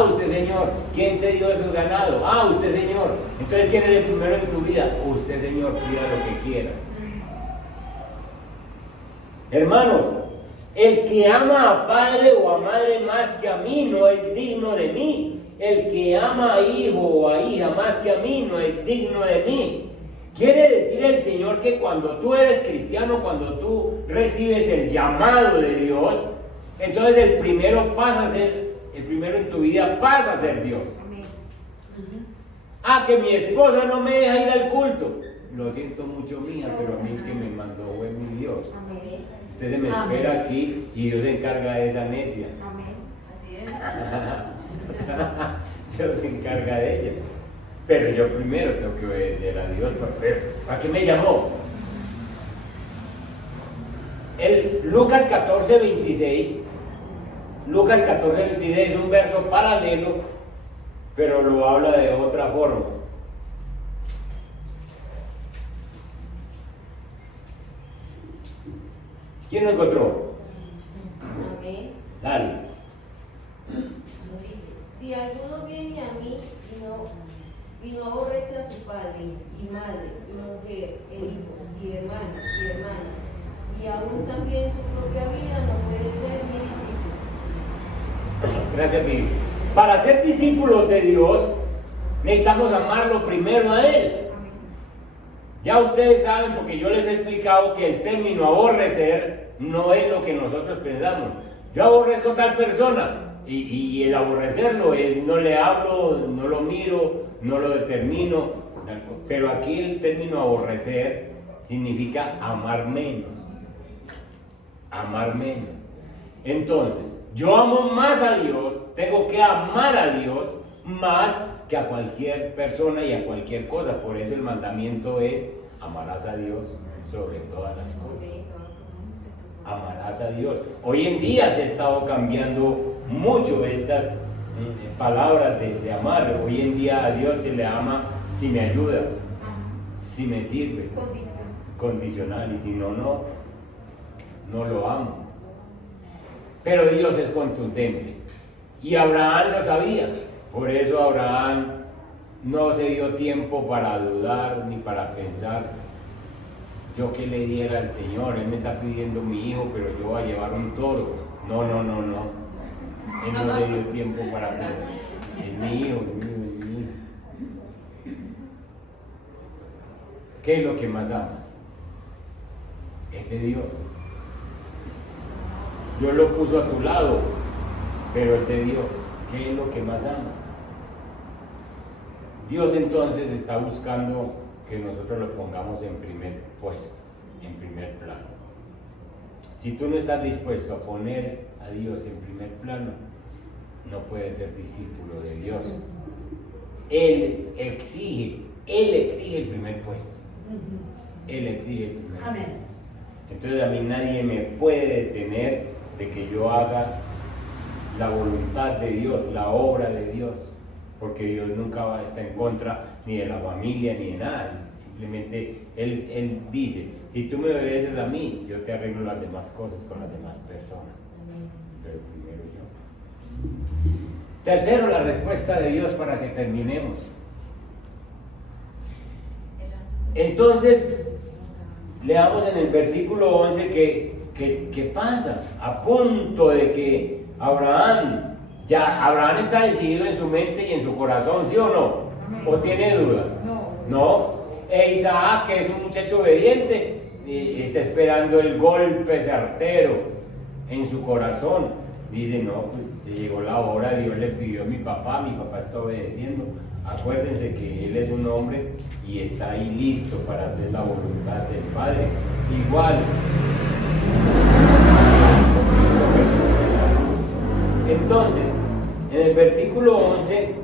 Usted, Señor. ¿Quién te dio ese ganado? Usted, Señor. Entonces, ¿quién es el primero en tu vida? Usted, Señor, pida lo que quiera. Hermanos, el que ama a padre o a madre más que a mí no es digno de mí. El que ama a hijo o a hija más que a mí no es digno de mí. Quiere decir el Señor que cuando tú eres cristiano, cuando tú recibes el llamado de Dios, entonces el primero en tu vida pasa a ser Dios. Amén. Que mi esposa no me deja ir al culto. Lo siento mucho, mía, pero a mí el que me mandó fue mi Dios. Amén. Usted se me espera aquí y Dios se encarga de esa necia. Amén. Así es. Dios se encarga de ella. Pero yo primero tengo que obedecer a Dios. ¿Para qué me llamó? Lucas 14, 26. Lucas 14, 26 es un verso paralelo, pero lo habla de otra forma. ¿Quién lo encontró? Amén. Dale. Dice, si alguno viene a mí y no aborrece a su padre y madre, y mujer, e hijos, y hermanos, y hermanas, y aún también su propia vida, no puede ser mi discípulo. Gracias, Miguel. Para ser discípulos de Dios, necesitamos amarlo primero a Él. Ya ustedes saben, porque yo les he explicado que el término aborrecer no es lo que nosotros pensamos. Yo aborrezco a tal persona y el aborrecerlo es no le hablo, no lo miro, no lo determino. Pero aquí el término aborrecer significa amar menos. Amar menos. Entonces, yo amo más a Dios, tengo que amar a Dios más que a cualquier persona y a cualquier cosa. Por eso el mandamiento es: amarás a Dios sobre todas las cosas. Amarás a Dios. Hoy en día se ha estado cambiando mucho estas palabras de amar. Hoy en día a Dios se le ama si me ayuda, si me sirve, condicional, y si no, no lo amo. Pero Dios es contundente, y Abraham lo sabía. Por eso Abraham no se dio tiempo para dudar ni para pensar: yo que le diera al Señor, Él me está pidiendo mi hijo, pero yo voy a llevar un toro. No. Él no le dio tiempo para pensar: es mi hijo, es mío. ¿Qué es lo que más amas? Es de Dios. Dios lo puso a tu lado, pero es de Dios. ¿Qué es lo que más amas? Dios entonces está buscando que nosotros lo pongamos en primer puesto, en primer plano. Si tú no estás dispuesto a poner a Dios en primer plano, no puedes ser discípulo de Dios. Él exige el primer puesto. Él exige el primer puesto. Amén. Entonces a mí nadie me puede detener de que yo haga la voluntad de Dios, la obra de Dios, porque Dios nunca va a estar en contra ni de la familia ni de nada. Simplemente Él dice: si tú me obedeces a mí, yo te arreglo las demás cosas con las demás personas. Pero primero yo. Tercero, la respuesta de Dios para que terminemos. Entonces, leamos en el versículo 11 que pasa a punto de que Abraham está decidido en su mente y en su corazón, ¿sí o no? ¿O tiene dudas? No. E Isaac, que es un muchacho obediente, está esperando el golpe certero en su corazón. Dice: no, pues se llegó la hora, Dios le pidió a mi papá está obedeciendo. Acuérdense que él es un hombre y está ahí listo para hacer la voluntad del Padre. Igual. Entonces, en el versículo 11,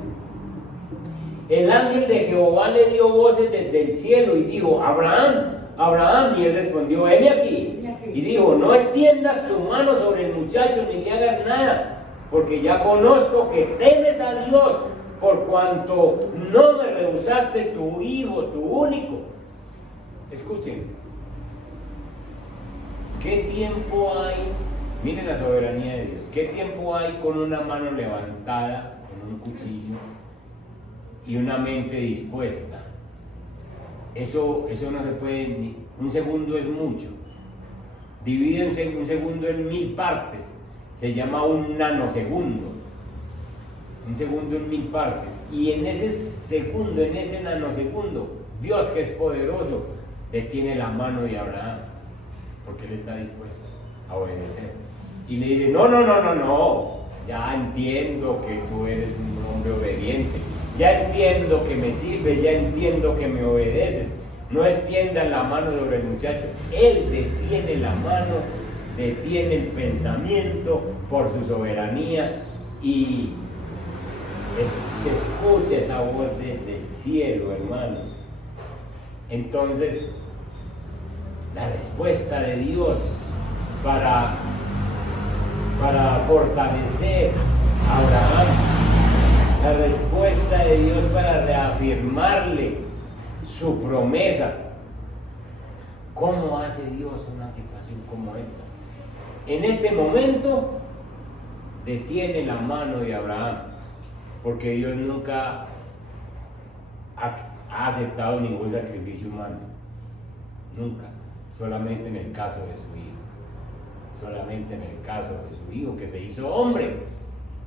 el ángel de Jehová le dio voces desde el cielo y dijo: Abraham, Abraham. Y él respondió: heme aquí. Y dijo: no extiendas tu mano sobre el muchacho ni le hagas nada, porque ya conozco que temes a Dios, por cuanto no me rehusaste tu hijo, tu único. Escuchen, ¿qué tiempo hay? Miren la soberanía de Dios. ¿Qué tiempo hay con una mano levantada, con un cuchillo, y una mente dispuesta? Eso no se puede, ni un segundo es mucho. Divide un segundo en 1000 partes. Se llama un nanosegundo. Un segundo en 1000 partes. Y en ese segundo, en ese nanosegundo, Dios, que es poderoso, detiene la mano de Abraham, porque él está dispuesto a obedecer. Y le dice: no. Ya entiendo que tú eres un hombre obediente. Ya entiendo que me sirves, ya entiendo que me obedeces. No extiendas la mano sobre el muchacho. Él detiene la mano, detiene el pensamiento por su soberanía, y se escucha esa voz desde el cielo, hermano. Entonces, la respuesta de Dios para fortalecer a Abraham, la respuesta de Dios para reafirmarle su promesa. ¿Cómo hace Dios una situación como esta? En este momento detiene la mano de Abraham, porque Dios nunca ha aceptado ningún sacrificio humano, nunca, solamente en el caso de su hijo, solamente en el caso de su hijo, que se hizo hombre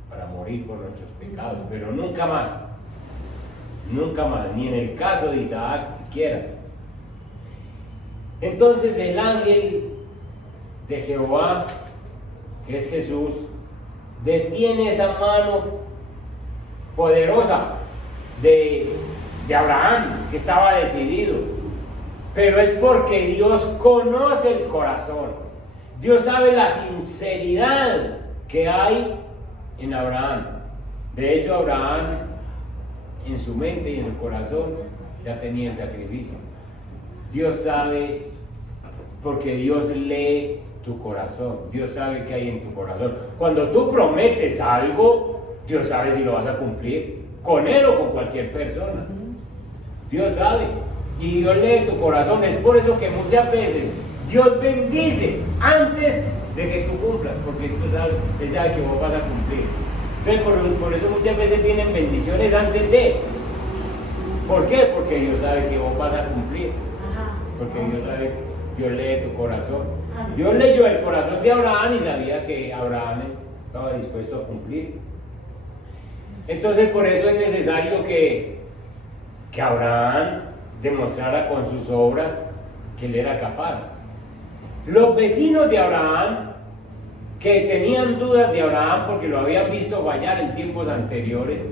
para morir por nuestros pecados, pero nunca más, ni en el caso de Isaac siquiera. Entonces el ángel de Jehová, que es Jesús, detiene esa mano poderosa de de Abraham, que estaba decidido. Pero es porque Dios conoce el corazón. Dios sabe la sinceridad que hay en Abraham. De hecho, Abraham, en su mente y en su corazón, ya tenía el sacrificio. Dios sabe, porque Dios lee tu corazón. Dios sabe qué hay en tu corazón. Cuando tú prometes algo, Dios sabe si lo vas a cumplir, con él o con cualquier persona. Dios sabe. Y Dios lee tu corazón. Es por eso que muchas veces Dios bendice antes de que tú cumplas, porque tú sabes, Él sabe que vos vas a cumplir. Entonces por eso muchas veces vienen bendiciones antes de. ¿Por qué? Porque Dios sabe que vos vas a cumplir. Porque Dios lee tu corazón. Dios leyó el corazón de Abraham y sabía que Abraham estaba dispuesto a cumplir. Entonces por eso es necesario que Abraham demostrara con sus obras que él era capaz. Los vecinos de Abraham, que tenían dudas de Abraham porque lo habían visto fallar en tiempos anteriores,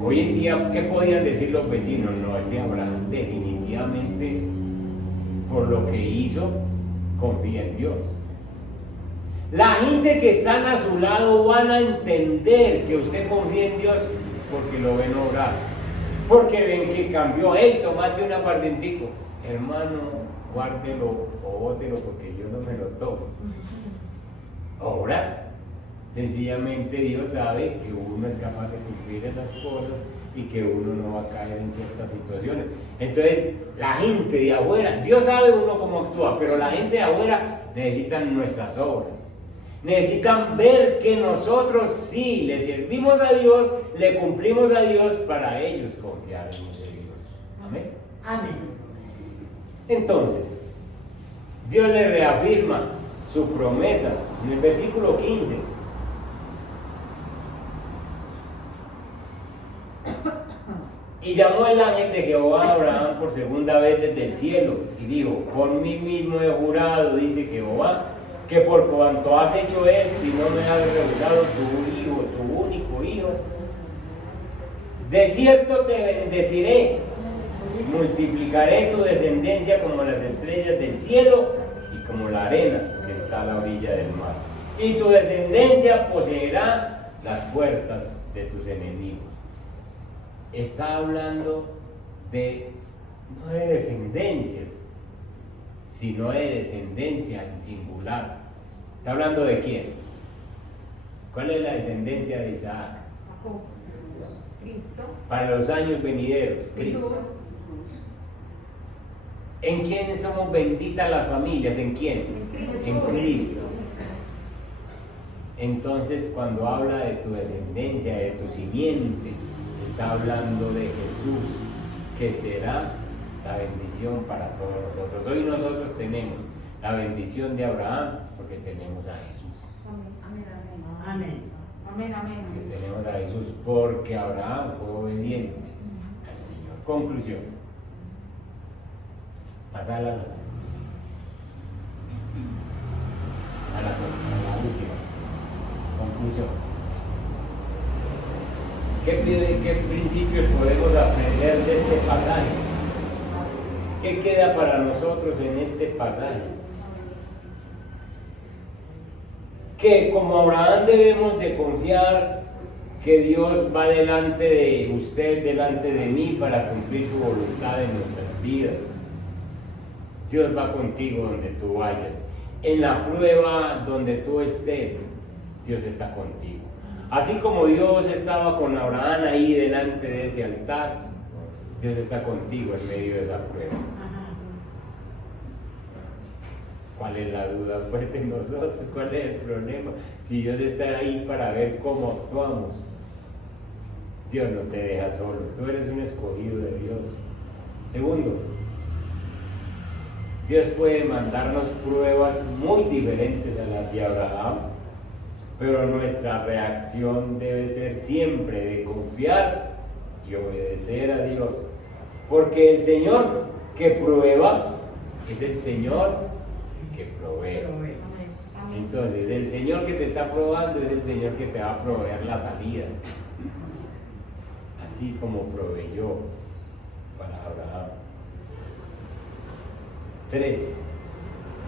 hoy en día, ¿qué podían decir los vecinos? No, ese Abraham definitivamente, por lo que hizo, confía en Dios. La gente que están a su lado van a entender que usted confía en Dios porque lo ven obrar, porque ven que cambió. Hey, tomate un aguardientico, hermano, guárdelo o bótelo porque yo no me lo tomo. Obras. Sencillamente Dios sabe que uno es capaz de cumplir esas cosas y que uno no va a caer en ciertas situaciones. Entonces, la gente de afuera, Dios sabe uno cómo actúa, pero la gente de afuera necesitan nuestras obras. Necesitan ver que nosotros sí le servimos a Dios, le cumplimos a Dios, para ellos confiar en ese Dios. Amén. Amén. Entonces, Dios le reafirma su promesa en el versículo 15. Y llamó el ángel de Jehová a Abraham por segunda vez desde el cielo y dijo: por mí mismo he jurado, dice Jehová, que por cuanto has hecho esto y no me has rehusado tu hijo, tu único hijo, de cierto te bendeciré, multiplicaré tu descendencia como las estrellas del cielo y como la arena que está a la orilla del mar. Y tu descendencia poseerá las puertas de tus enemigos. Está hablando no de descendencias, sino de descendencia en singular. ¿Está hablando de quién? ¿Cuál es la descendencia de Isaac? Cristo. Para los años venideros, Cristo. ¿En quién somos benditas las familias? ¿En quién? En Cristo. Entonces, cuando habla de tu descendencia, de tu simiente, está hablando de Jesús, que será la bendición para todos nosotros. Hoy nosotros tenemos la bendición de Abraham porque tenemos a Jesús. Amén. Amén. Amén. Amén. Que tenemos a Jesús porque Abraham fue obediente al Señor. Conclusión. Pasar a la última. Conclusión. ¿Qué principios podemos aprender de este pasaje? ¿Qué queda para nosotros en este pasaje? Que como Abraham debemos de confiar que Dios va delante de usted, delante de mí, para cumplir su voluntad en nuestras vidas. Dios va contigo donde tú vayas. En la prueba donde tú estés, Dios está contigo. Así como Dios estaba con Abraham ahí delante de ese altar, Dios está contigo en medio de esa prueba. ¿Cuál es la duda pues de nosotros? ¿Cuál es el problema? Si Dios está ahí para ver cómo actuamos, Dios no te deja solo. Tú eres un escogido de Dios. Segundo, Dios puede mandarnos pruebas muy diferentes a las de Abraham, pero nuestra reacción debe ser siempre de confiar y obedecer a Dios, porque el Señor que prueba es el Señor que provee. Entonces, el Señor que te está probando es el Señor que te va a proveer la salida, así como proveyó para Abraham. 3.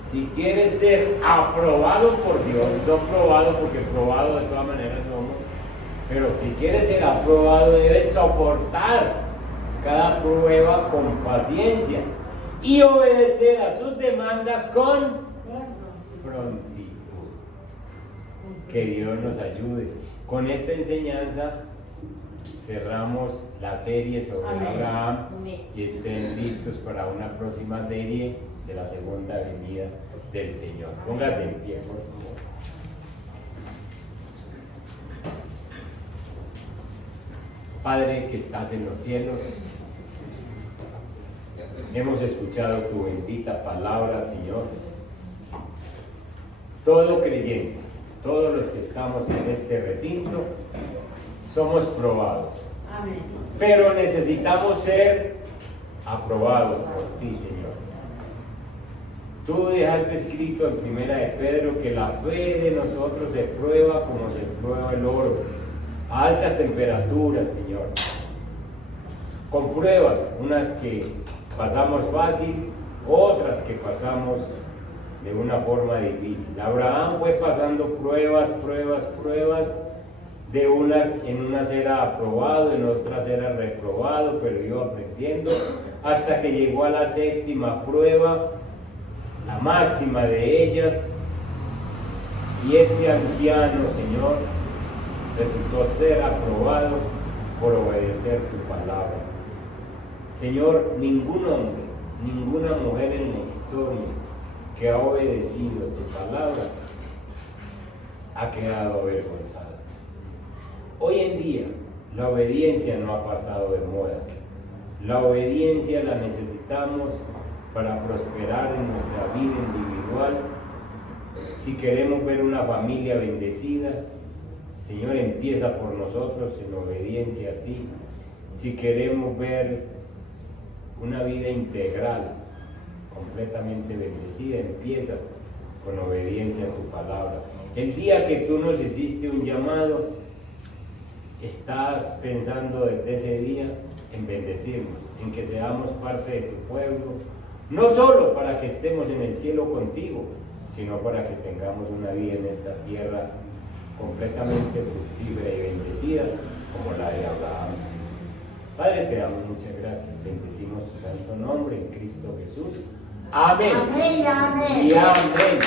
Si quieres ser aprobado por Dios, no probado porque probado de todas maneras somos, pero si quieres ser aprobado debes soportar cada prueba con paciencia y obedecer a sus demandas con prontitud. Que Dios nos ayude. Con esta enseñanza cerramos la serie sobre Abraham y estén listos para una próxima serie de la segunda venida del Señor. Póngase en pie, por favor. Padre que estás en los cielos, hemos escuchado tu bendita palabra, Señor. Todo creyente, todos los que estamos en este recinto, somos probados. Amén. Pero necesitamos ser aprobados por ti, Señor. Tú dejaste escrito en Primera de Pedro que la fe de nosotros se prueba como se prueba el oro, a altas temperaturas, Señor. Con pruebas, unas que pasamos fácil, otras que pasamos de una forma difícil. Abraham fue pasando pruebas, en unas era aprobado, en otras era reprobado, pero iba aprendiendo, hasta que llegó a la 7ª prueba, la máxima de ellas, y este anciano, Señor, resultó ser aprobado por obedecer tu palabra. Señor, ningún hombre, ninguna mujer en la historia que ha obedecido tu palabra ha quedado avergonzada. Hoy en día, la obediencia no ha pasado de moda. La obediencia la necesitamos para prosperar en nuestra vida individual. Si queremos ver una familia bendecida, Señor, empieza por nosotros en obediencia a ti. Si queremos ver una vida integral, completamente bendecida, empieza con obediencia a tu palabra. El día que tú nos hiciste un llamado, estás pensando desde ese día en bendecirnos, en que seamos parte de tu pueblo, no solo para que estemos en el cielo contigo, sino para que tengamos una vida en esta tierra completamente fructífera y bendecida como la de Abraham. Padre, te damos muchas gracias, bendecimos tu santo nombre en Cristo Jesús. Amén. Amén, amén. Y amén.